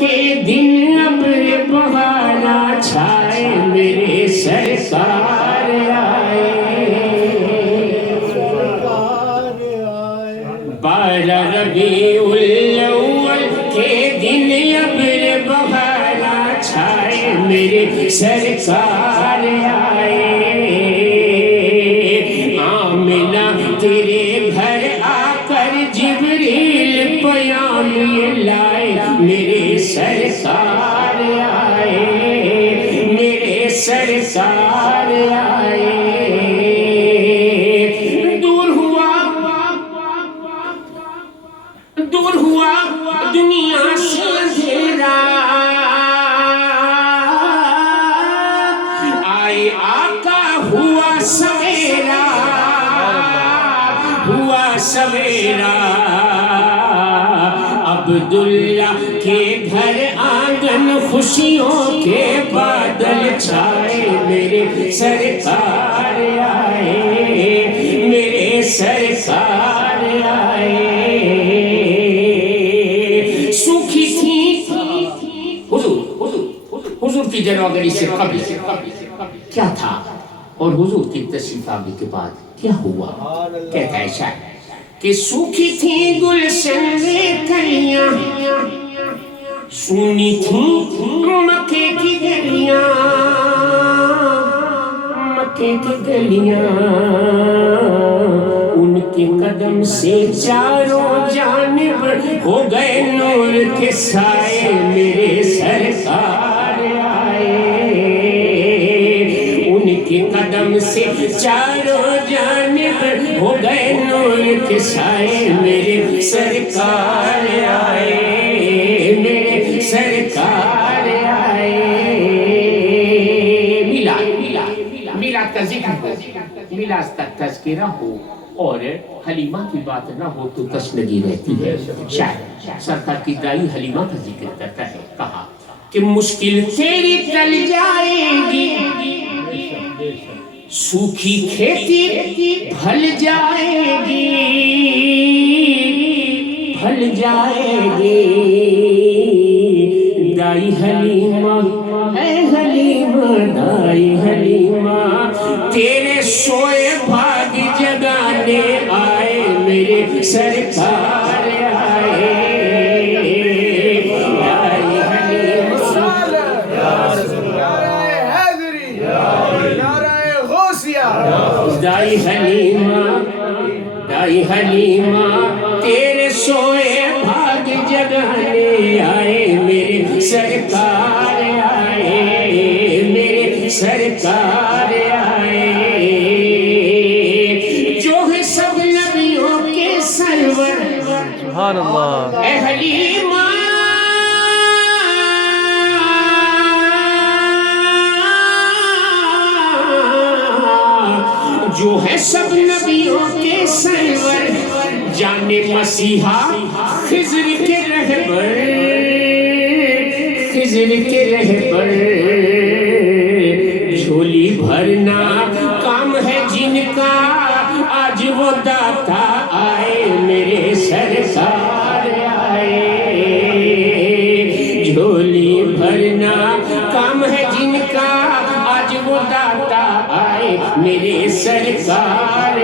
کے دن ابر بہارا چھائے میرے سرکار آئے 12 ربیع الاول کے دن ابر بہارا چھائے میرے سرکار آئے آمنہ تیرے گھر آ کر جبریل پیام یہ لائے میرے سرکار آئے میرے سرکار آئے دور ہوا دنیا سے اندھیرا آئے آقا ہوا سویرا سویرا عبداللہ کے گھر آنگن خوشیوں کے بادل چھائے میرے سرکار آئے میرے سرکار آئے سوکھی تھی حضور کی جنوگری سے قبل کیا تھا اور حضور کی تشریف آوری کے بعد کیا ہوا کہتا ہے شاید کہ سوکھی تھی گلشن میں کلیاں سونی تھی مکے کی گلیاں مکے کی گلیاں ان کے قدم سے چاروں جانب ہو گئے نور کے سائے میرے سرکار آئے ان کے قدم سے چاروں جانب ہو گئے نور کے سائے میرے سرکار آئے میرے سرکار آئے میلاد کا ذکر ہو میلاد کا تذکرہ ہو اور حلیمہ کی بات نہ ہو تو تشنگی رہتی ہے شاید سرکار کی دائی حلیمہ کا ذکر کرتا ہے کہا کہ مشکل تیری ٹل جائے گی سوکھی کھیتی پھل جائے گی پھل جائے گی دائی حلیمہ اے حلیمہ دائی حلیمہ تیرے سوئے بھاگ جگانے آئے میرے سرکار آئے دائی حلیمہ دائی حلیمہ دائی حلیمہ تیرے سوئے بھاگ جگانے آئے میرے سرکار آئے میرے سرکار آئے جو ہے سب نبیوں کے سرور سبحان اللہ اے حلیمہ جو ہے سب نبیوں کے سرور جان مسیحا خضر کے رہبر خضر کے رہبر جھولی بھرنا کام ہے جن کا آج وہ داتا آئے میرے سرکار آئے جھولی بھرنا کام ہے جن کا آج وہ داتا آئے میرے سرکار